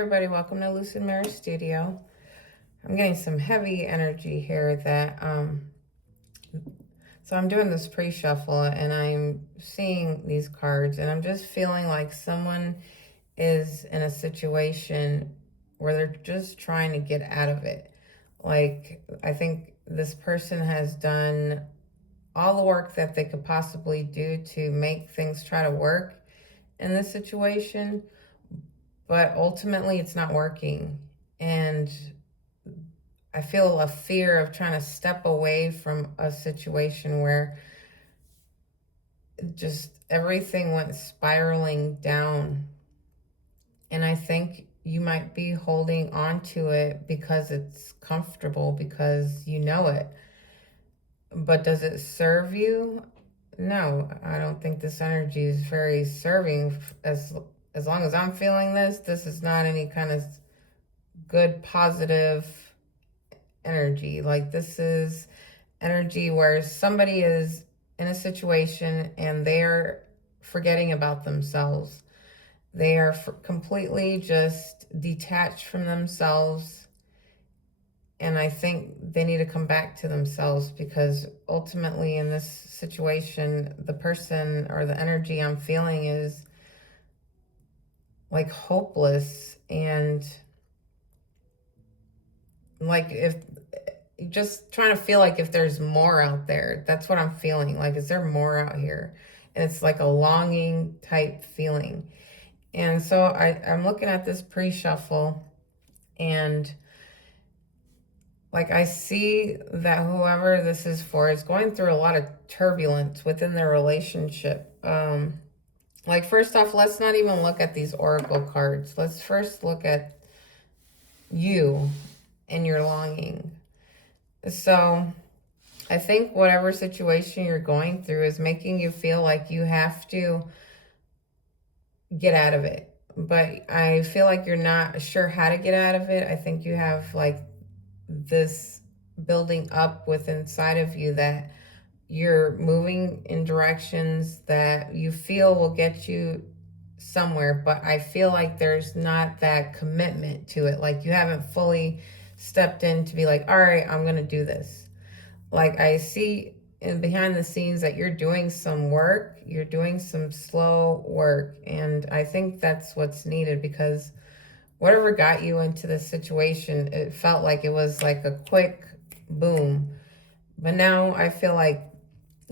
everybody, welcome to Lucid Mirror Studio. I'm getting some heavy energy here so I'm doing this pre-shuffle and I'm seeing these cards and I'm just feeling like someone is in a situation where they're just trying to get out of it. Like, I think this person has done all the work that they could possibly do to make things try to work in this situation, but ultimately it's not working. And I feel a fear of trying to step away from a situation where just everything went spiraling down. And I think you might be holding on to it because it's comfortable, because you know it. But does it serve you? No, I don't think this energy is very serving. As long as I'm feeling this is not any kind of good, positive energy. Like, this is energy where somebody is in a situation and they're forgetting about themselves. They are completely just detached from themselves. And I think they need to come back to themselves, because ultimately in this situation, the person or the energy I'm feeling is like hopeless, and like, if just trying to feel like if there's more out there. That's what I'm feeling. Like, is there more out here? And it's like a longing type feeling. And so I'm looking at this pre-shuffle, and like, I see that whoever this is for is going through a lot of turbulence within their relationship. Like, first off, let's not even look at these oracle cards. Let's first look at you and your longing. So I think whatever situation you're going through is making you feel like you have to get out of it. But I feel like you're not sure how to get out of it. I think you have like this building up with inside of you that you're moving in directions that you feel will get you somewhere, but I feel like there's not that commitment to it. Like, you haven't fully stepped in to be like, all right, I'm gonna do this. Like, I see in behind the scenes that you're doing some work, you're doing some slow work, and I think that's what's needed, because whatever got you into this situation, it felt like it was like a quick boom. But now I feel like,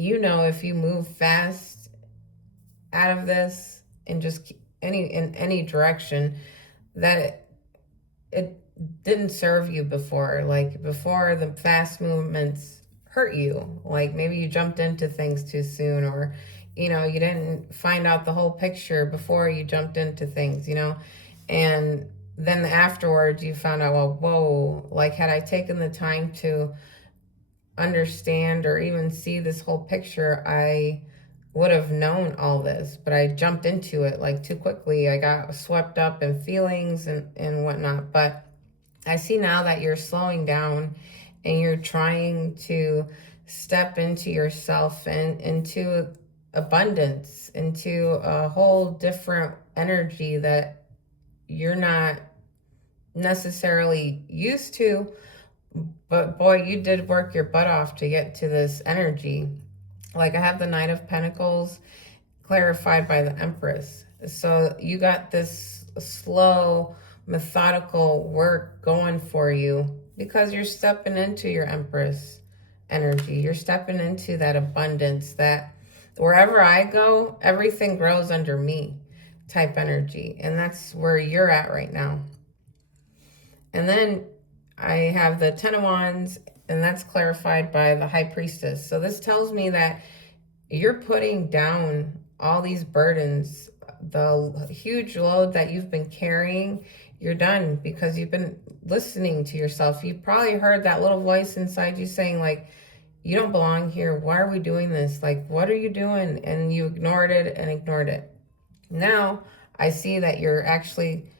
if you move fast out of this and just in any direction, that it didn't serve you before. Like, before, the fast movements hurt you. Like, maybe you jumped into things too soon, or you didn't find out the whole picture before you jumped into things, and then afterwards you found out, well, whoa, like, had I taken the time to understand or even see this whole picture, I would have known all this. But I jumped into it like too quickly. I got swept up in feelings and whatnot. But I see now that you're slowing down and you're trying to step into yourself and into abundance, into a whole different energy that you're not necessarily used to. But boy, you did work your butt off to get to this energy. Like, I have the Knight of Pentacles clarified by the Empress. So you got this slow, methodical work going for you, because you're stepping into your Empress energy. You're stepping into that abundance, that wherever I go, everything grows under me type energy. And that's where you're at right now. And then I have the Ten of Wands, and that's clarified by the High Priestess. So this tells me that you're putting down all these burdens, the huge load that you've been carrying. You're done, because you've been listening to yourself. You probably heard that little voice inside you saying, like, you don't belong here. Why are we doing this? Like, what are you doing? And you ignored it and ignored it. Now I see that you're actually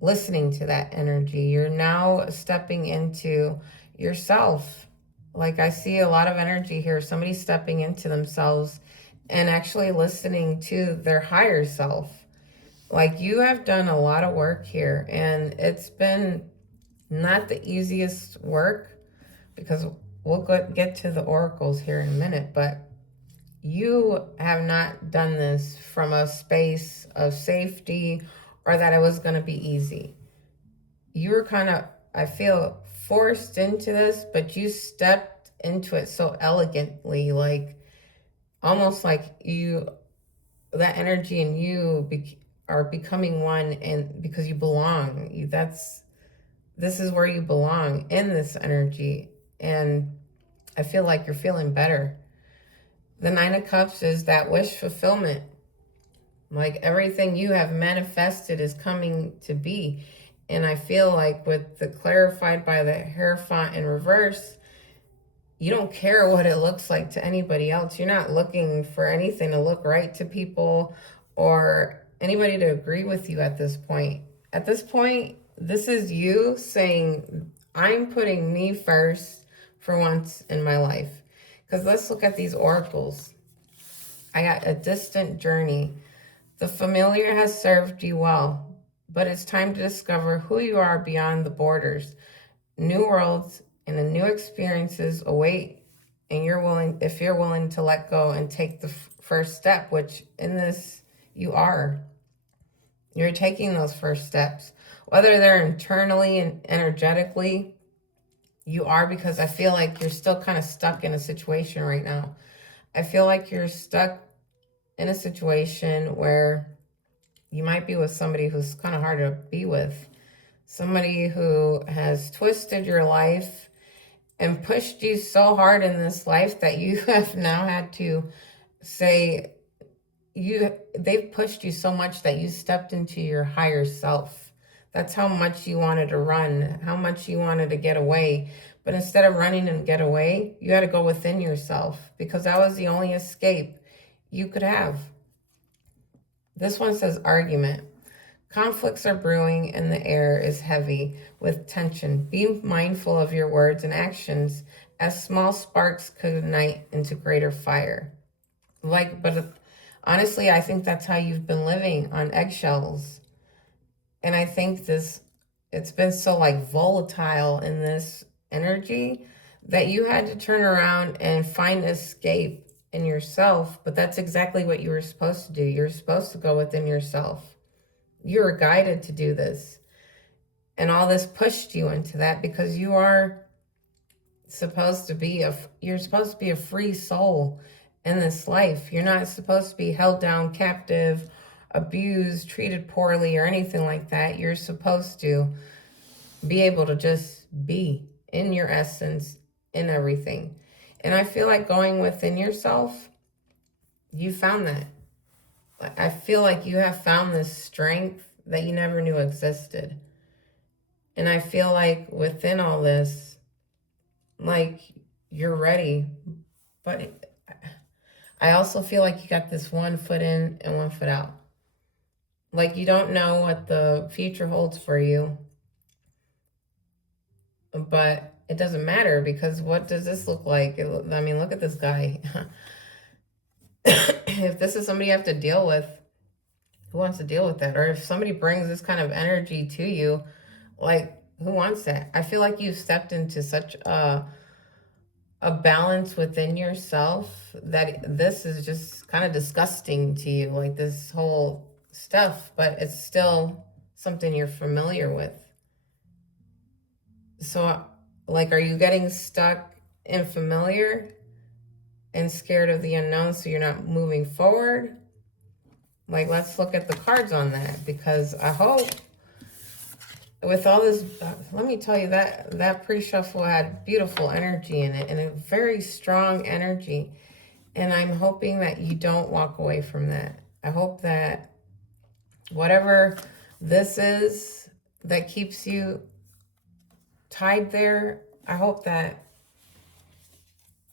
listening to that energy. You're now stepping into yourself. Like, I see a lot of energy here. Somebody stepping into themselves and actually listening to their higher self. Like, you have done a lot of work here, and it's been not the easiest work, because we'll get to the oracles here in a minute, but you have not done this from a space of safety or that it was going to be easy. You were kind of, I feel, forced into this, but you stepped into it so elegantly, like almost like you, that energy in you are becoming one, and because you belong. This is where you belong, in this energy, and I feel like you're feeling better. The Nine of Cups is that wish fulfillment. Like, everything you have manifested is coming to be. And I feel like with the clarified by the Hierophant in reverse, you don't care what it looks like to anybody else. You're not looking for anything to look right to people or anybody to agree with you at this point. At this point, this is you saying, I'm putting me first for once in my life. Because let's look at these oracles. I got a distant journey. The familiar has served you well, but it's time to discover who you are beyond the borders. New worlds and new experiences await, and if you're willing to let go and take the first step, which in this you are. You're taking those first steps, whether they're internally and energetically. You are, because I feel like you're still kind of stuck in a situation right now. I feel like you're stuck in a situation where you might be with somebody who's kind of hard to be with. Somebody who has twisted your life and pushed you so hard in this life that you have now had to say, they've pushed you so much that you stepped into your higher self. That's how much you wanted to run, how much you wanted to get away. But instead of running and get away, you had to go within yourself, because that was the only escape you could have. This one says argument. Conflicts are brewing and the air is heavy with tension. Be mindful of your words and actions, as small sparks could ignite into greater fire. But honestly, I think that's how you've been living, on eggshells. And I think it's been so like volatile in this energy that you had to turn around and find escape in yourself. But that's exactly what you were supposed to do. You're supposed to go within yourself. You were guided to do this. And all this pushed you into that, because you are supposed to be a free soul in this life. You're not supposed to be held down, captive, abused, treated poorly, or anything like that. You're supposed to be able to just be in your essence, in everything. And I feel like going within yourself, you found that. I feel like you have found this strength that you never knew existed. And I feel like within all this, like, you're ready. But I also feel like you got this 1 foot in and 1 foot out. Like, you don't know what the future holds for you. But it doesn't matter, because what does this look like? I mean, look at this guy. If this is somebody you have to deal with, who wants to deal with that? Or if somebody brings this kind of energy to you, like, who wants that? I feel like you've stepped into such a balance within yourself that this is just kind of disgusting to you, like this whole stuff, but it's still something you're familiar with. So, like, are you getting stuck in familiar and scared of the unknown, so you're not moving forward? Like, let's look at the cards on that, because I hope with all this, let me tell you, that pre-shuffle had beautiful energy in it, and a very strong energy. And I'm hoping that you don't walk away from that. I hope that whatever this is that keeps you tied there, I hope that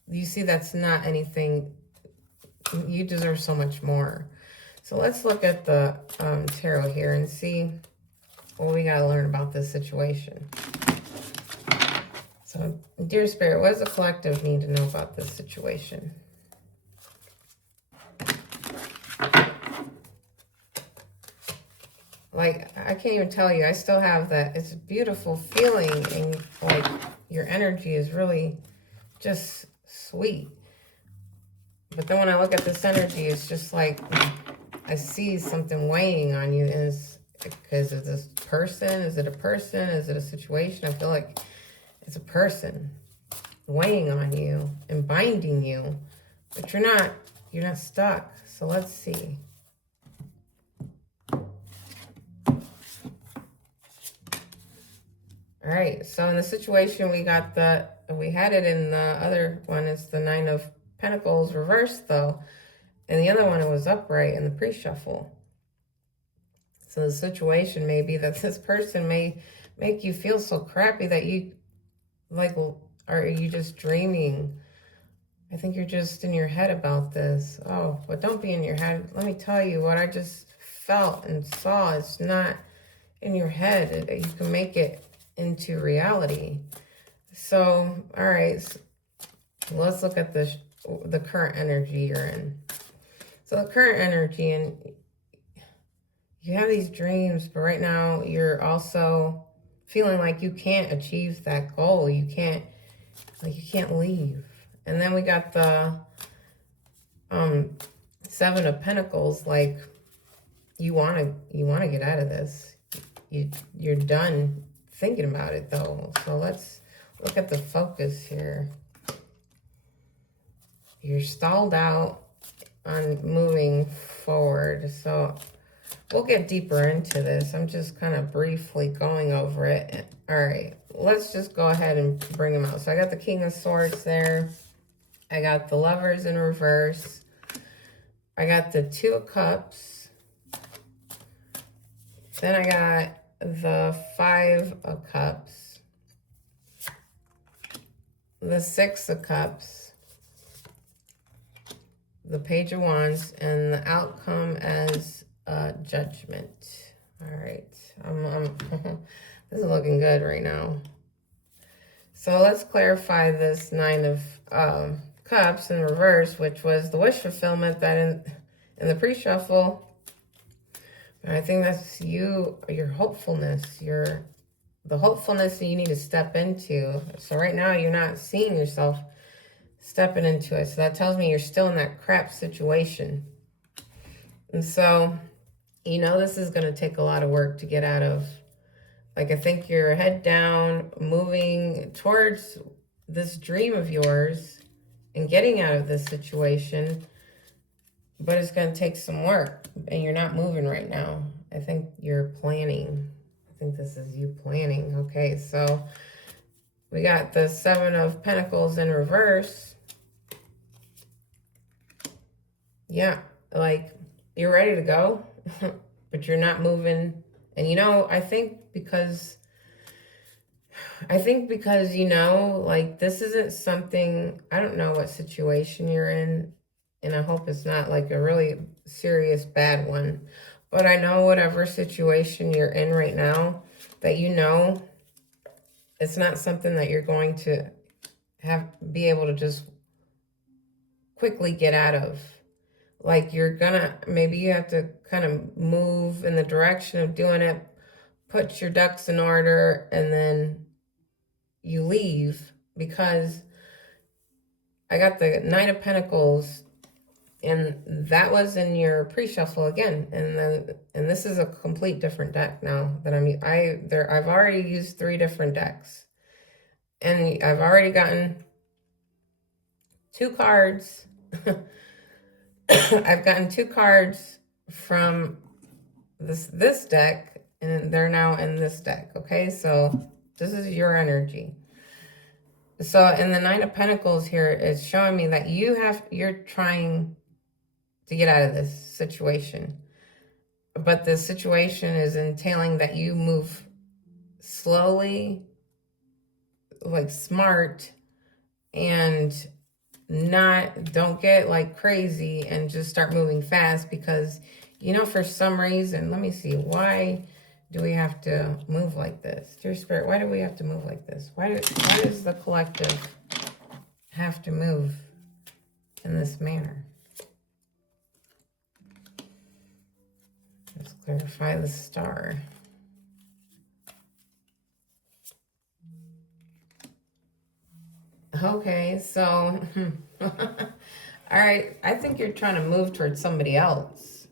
you see that's not anything. You deserve so much more. So let's look at the tarot here and see what we got to learn about this situation. So, dear Spirit, what does the collective need to know about this situation? like, I can't even tell you. I still have that. It's a beautiful feeling, and like your energy is really just sweet. But then when I look at this energy, it's just like I see something weighing on you. And it's because of this person. Is it a person? Is it a situation? I feel like it's a person weighing on you and binding you. But you're not stuck. So let's see. All right, so in the situation, we had it in the other one. It's the Nine of Pentacles reversed, though. And the other one, it was upright in the pre-shuffle. So the situation may be that this person may make you feel so crappy that you, like, are you just dreaming? I think you're just in your head about this. Oh, but don't be in your head. Let me tell you what I just felt and saw. It's not in your head. You can make it into reality. So, all right, so let's look at the current energy you're in. So the current energy, and you have these dreams, but right now you're also feeling like you can't achieve that goal. You can't leave. And then we got the Seven of Pentacles, like you want to get out of this. You're done thinking about it, though. So let's look at the focus here. You're stalled out on moving forward. So we'll get deeper into this. I'm just kind of briefly going over it. All right, let's just go ahead and bring them out. So I got the King of Swords there. I got the Lovers in reverse. I got the Two of Cups. Then I got the Five of Cups. The Six of Cups. The Page of Wands. And the outcome as Judgment. All right. This is looking good right now. So let's clarify this Nine of Cups in reverse, which was the wish fulfillment that in the pre-shuffle. I think that's your hopefulness, the hopefulness that you need to step into. So right now you're not seeing yourself stepping into it. So that tells me you're still in that crap situation. And so, this is going to take a lot of work to get out of. Like, I think you're head down, moving towards this dream of yours and getting out of this situation, but it's going to take some work, and you're not moving right now. I think you're planning. I think this is you planning. Okay, so we got the Seven of Pentacles in reverse. Yeah, like you're ready to go, but you're not moving. And I think because like this isn't something, I don't know what situation you're in, and I hope it's not like a really serious bad one, but I know whatever situation you're in right now, that it's not something that you're going to be able to just quickly get out of. Like maybe you have to kind of move in the direction of doing it, put your ducks in order, and then you leave, because I got the Nine of Pentacles, and that was in your pre-shuffle again, and this is a complete different deck now that I've already used 3 different decks, and I've already gotten 2 cards. I've gotten 2 cards from this deck, and they're now in this deck. Okay, so this is your energy. So in the Nine of Pentacles here, it's showing me that you're trying to get out of this situation, but the situation is entailing that you move slowly, like smart, and don't get like crazy and just start moving fast, because for some reason, let me see, why do we have to move like this? Dear Spirit, why do we have to move like this? Why does the collective have to move in this manner? Let's clarify the star. Okay, so, all right, I think you're trying to move towards somebody else.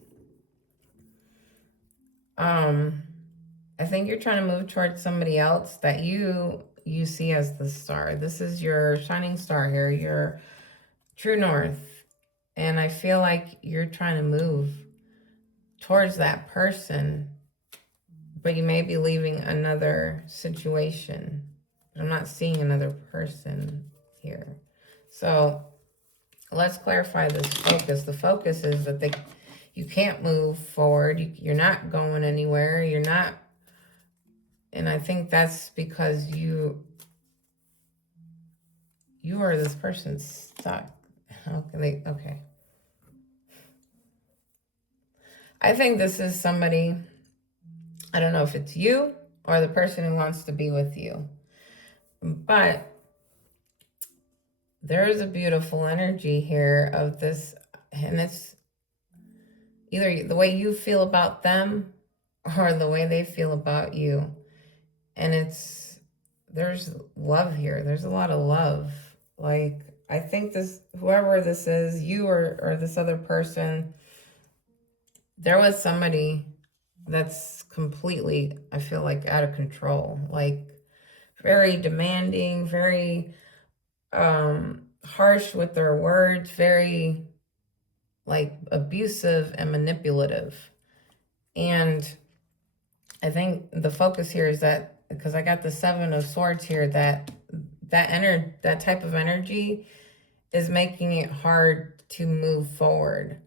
I think you're trying to move towards somebody else that you see as the star. This is your shining star here, your true north. And I feel like you're trying to move towards that person, but you may be leaving another situation. But I'm not seeing another person here. So let's clarify this focus. The focus is that you can't move forward. You're not going anywhere. You're not. And I think that's because you are this person stuck. How can they? Okay. I think this is somebody, I don't know if it's you or the person who wants to be with you, but there is a beautiful energy here of this, and it's either the way you feel about them or the way they feel about you. And there's love here. There's a lot of love. Like, I think whoever this is, you or this other person, there was somebody that's completely, I feel like, out of control. Like, very demanding, very harsh with their words, very like abusive and manipulative. And I think the focus here is that, because I got the 7 of Swords here, that type of energy is making it hard to move forward.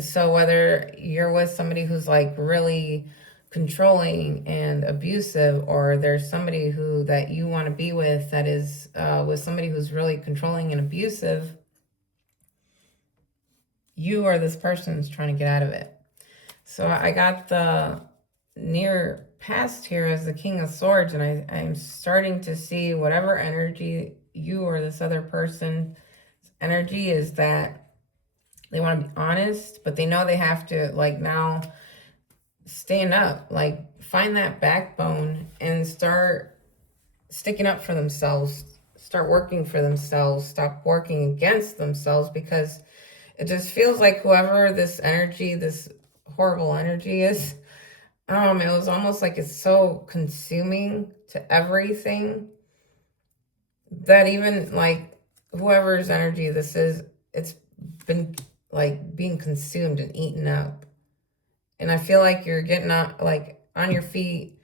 So whether you're with somebody who's like really controlling and abusive, or there's somebody that you want to be with that is with somebody who's really controlling and abusive, you or this person is trying to get out of it. So I got the near past here as the King of Swords, and I'm starting to see whatever energy you or this other person's energy is, that they want to be honest, but they know they have to, like, now stand up, like find that backbone and start sticking up for themselves, start working for themselves, stop working against themselves, because it just feels like whoever this energy, this horrible energy is, it was almost like it's so consuming to everything that even like whoever's energy this is, it's been like being consumed and eaten up. And I feel like you're getting up, like on your feet,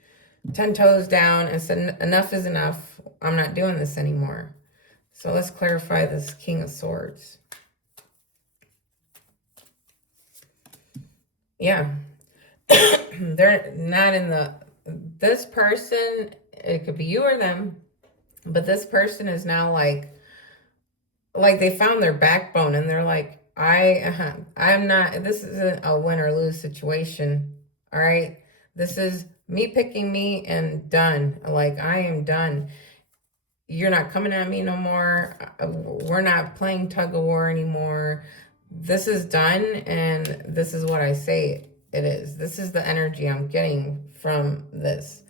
10 toes down, and said, enough is enough. I'm not doing this anymore. So let's clarify this King of Swords. Yeah. They're not in this person, it could be you or them, but this person is now like they found their backbone, and they're like, I'm not, this isn't a win or lose situation. All right. This is me picking me and done. Like, I am done. You're not coming at me no more. We're not playing tug of war anymore. This is done. And this is what I say it is. This is the energy I'm getting from this.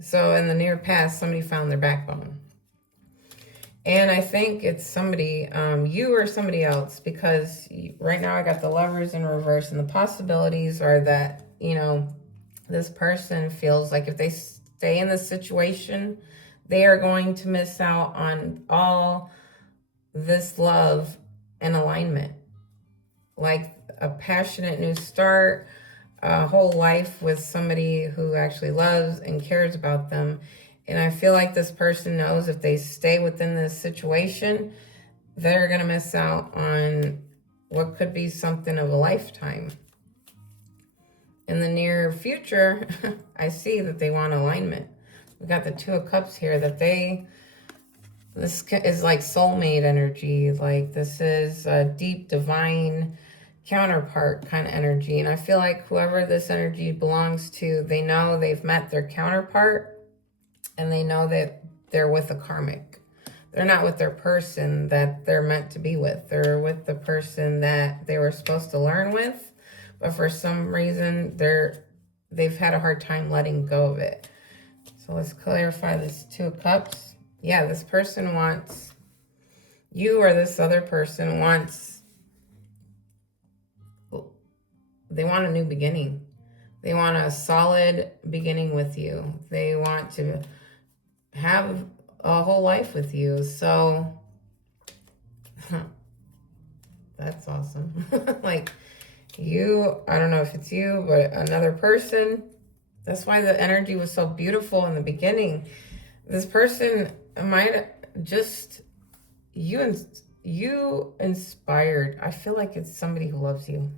So in the near past, somebody found their backbone. And I think it's somebody, you or somebody else, because right now I got the Lovers in reverse, and the possibilities are that, this person feels like if they stay in this situation, they are going to miss out on all this love and alignment. Like a passionate new start, a whole life with somebody who actually loves and cares about them. And I feel like this person knows if they stay within this situation, they're going to miss out on what could be something of a lifetime. In the near future, I see that they want alignment. We got the 2 of Cups here, that this is like soulmate energy. Like, this is a deep divine counterpart kind of energy. And I feel like whoever this energy belongs to, they know they've met their counterpart, and they know that they're with a karmic. They're not with their person that they're meant to be with. They're with the person that they were supposed to learn with, but for some reason they've had a hard time letting go of it. So let's clarify this Two of Cups. Yeah, this person wants you, or this other person wants, they want a new beginning. They want a solid beginning with you. They want to have a whole life with you. So that's awesome. Like you, I don't know if it's you, but another person. That's why the energy was so beautiful in the beginning. This person might just, you inspired. I feel like it's somebody who loves you.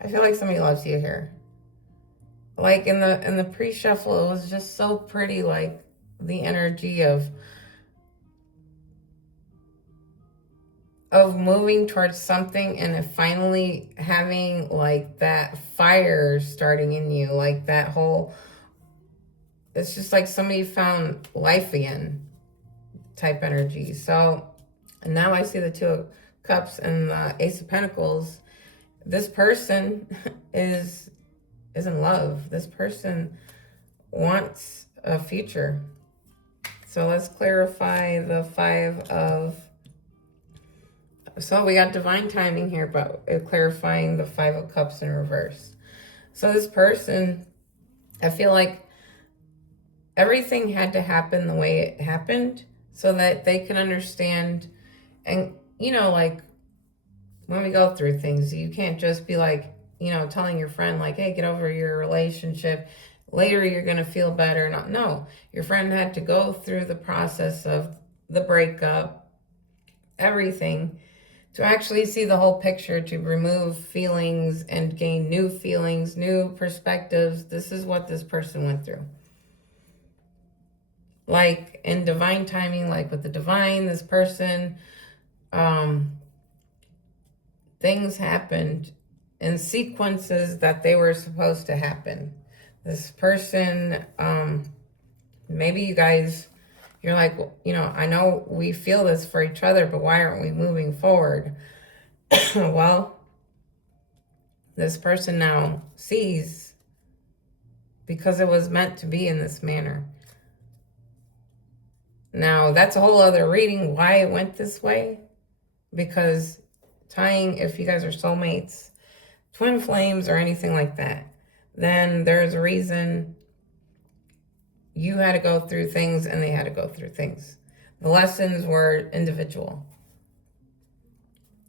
I feel like somebody loves you here. Like in the pre-shuffle, it was just so pretty, like the energy of moving towards something and it finally having like that fire starting in you, like that whole, it's just like somebody found life again type energy. So now I see the Two of Cups and the Ace of Pentacles. This person is in love. This person wants a future. So let's clarify the Five of, so we got divine timing here, but clarifying the Five of Cups in reverse. So this person, I feel like everything had to happen the way it happened so that they can understand. And, you know, like when we go through things, you can't just be like, you know, telling your friend like, hey, get over your relationship. Later, you're going to feel better. No, your friend had to go through the process of the breakup, everything, to actually see the whole picture, to remove feelings and gain new feelings, new perspectives. This is what this person went through. Like in divine timing, like with the divine, this person, things happened in sequences that they were supposed to happen. This person, maybe you guys, you're like, you know, I know we feel this for each other, but why aren't we moving forward? Well, this person now sees, because it was meant to be in this manner. Now, that's a whole other reading why it went this way. Because tying, if you guys are soulmates, twin flames, or anything like that, then there's a reason you had to go through things and they had to go through things. The lessons were individual.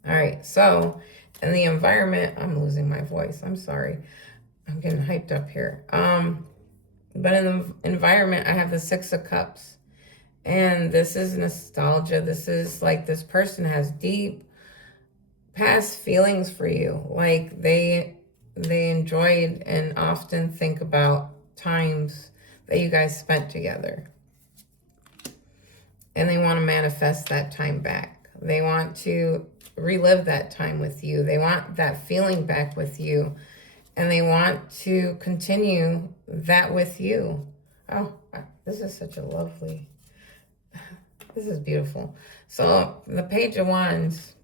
All right, so in the environment, I'm losing my voice. I'm sorry. I'm getting hyped up here. But in the environment, I have the Six of Cups. And this is nostalgia. This is like this person has deep past feelings for you. Like they enjoyed and often think about times that you guys spent together. And they want to manifest that time back. They want to relive that time with you. They want that feeling back with you. And they want to continue that with you. Oh, this is such a lovely, this is beautiful. So the Page of Wands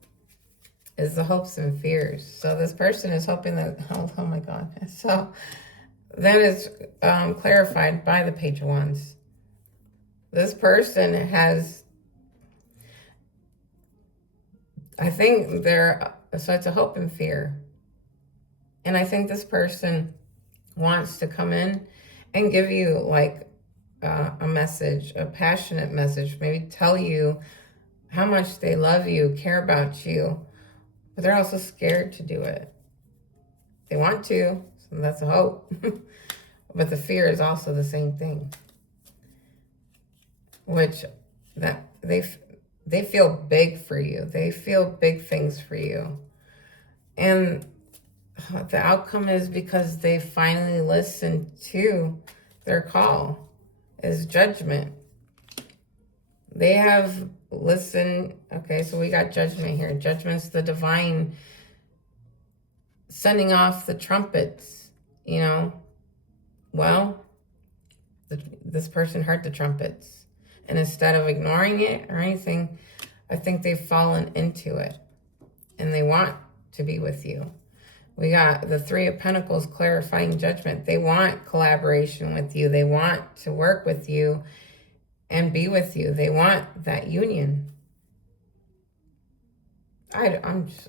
is the hopes and fears. So this person is hoping that, oh my God. So that is clarified by the Page of Wands. This person has, I think so it's a hope and fear. And I think this person wants to come in and give you like a message, a passionate message, maybe tell you how much they love you, care about you, but they're also scared to do it. They want to, so that's a hope. But the fear is also the same thing. Which that they feel big for you. They feel big things for you. And the outcome is because they finally listened to their call, is judgment. They have listened. Okay, so we got judgment here. Judgment's the divine sending off the trumpets, you know. Well, this person heard the trumpets. And instead of ignoring it or anything, I think they've fallen into it. And they want to be with you. We got the Three of Pentacles, clarifying judgment. They want collaboration with you. They want to work with you and be with you. They want that union. I'm just,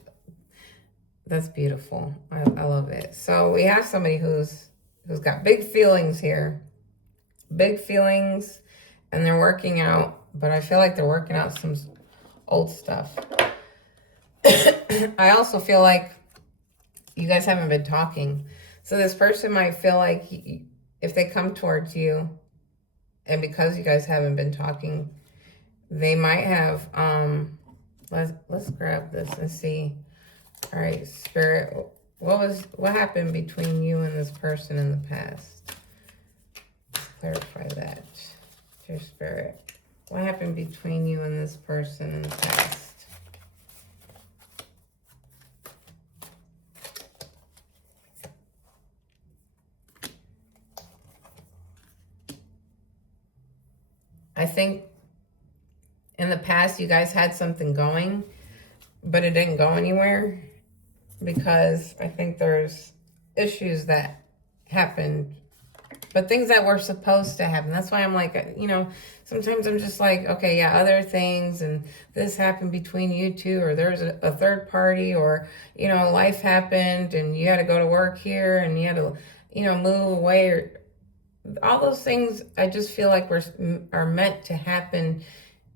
that's beautiful. I love it. So we have somebody who's got big feelings here. Big feelings, and they're working out, but I feel like they're working out some old stuff. I also feel like you guys haven't been talking. So this person might feel like if they come towards you, and because you guys haven't been talking, they might have, let's grab this and see. All right, Spirit, what happened between you and this person in the past? Let's clarify that. Your Spirit. What happened between you and this person in the past? I think in the past you guys had something going, but it didn't go anywhere because I think there's issues that happened, but things that were supposed to happen. That's why I'm like, you know, sometimes I'm just like, okay, yeah, other things, and this happened between you two, or there's a third party, or, you know, life happened and you had to go to work here and you had to, you know, move away, or all those things. I just feel like are meant to happen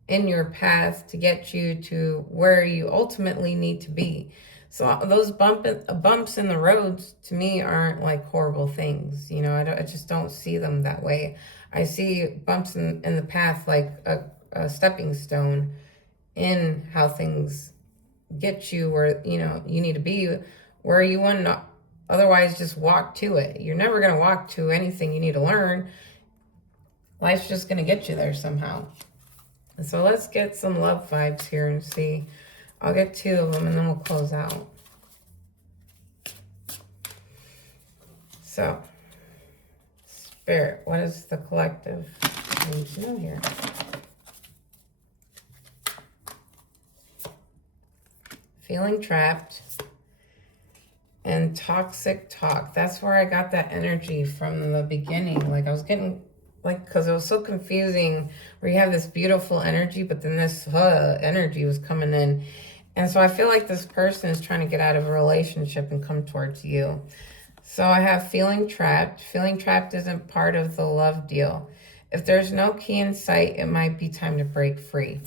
in your path to get you to where you ultimately need to be. So those bumps in the roads to me aren't like horrible things. You know, I just don't see them that way. I see bumps in the path like a stepping stone in how things get you where, you know, you need to be, where you want to otherwise just walk to it. You're never going to walk to anything you need to learn. Life's just going to get you there somehow. So let's get some love vibes here and see. I'll get 2 of them and then we'll close out. So, Spirit, what is the collective need to know here? Feeling trapped and toxic talk. That's where I got that energy from the beginning. Like I was getting, like, because it was so confusing where you have this beautiful energy, but then this energy was coming in. And so I feel like this person is trying to get out of a relationship and come towards you. So I have feeling trapped. Feeling trapped isn't part of the love deal. If there's no key in sight, it might be time to break free.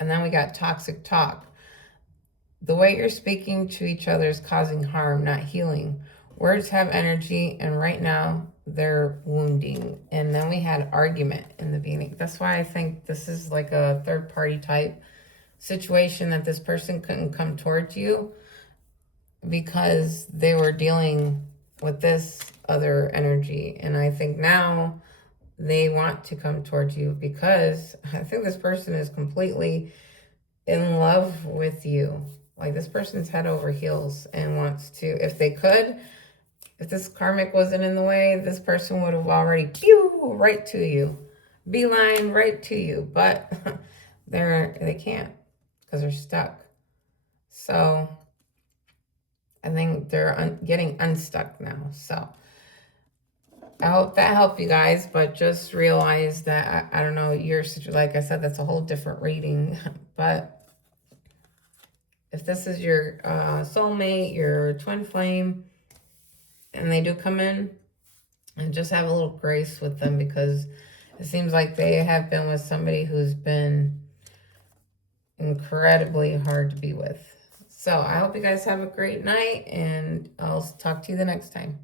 And then we got toxic talk. The way you're speaking to each other is causing harm, not healing. Words have energy, and right now they're wounding. And then we had argument in the beginning. That's why I think this is like a third party type situation, that this person couldn't come towards you because they were dealing with this other energy. And I think now they want to come towards you because I think this person is completely in love with you. Like this person's head over heels and wants to, if they could, if this karmic wasn't in the way, this person would have already pew right to you, beeline right to you, but they can't because they're stuck. So I think they're getting unstuck now. So I hope that helped you guys, but just realize that I don't know, like I said, that's a whole different reading, but if this is your soulmate, your twin flame, and they do come in, and just have a little grace with them, because it seems like they have been with somebody who's been incredibly hard to be with. So I hope you guys have a great night, and I'll talk to you the next time.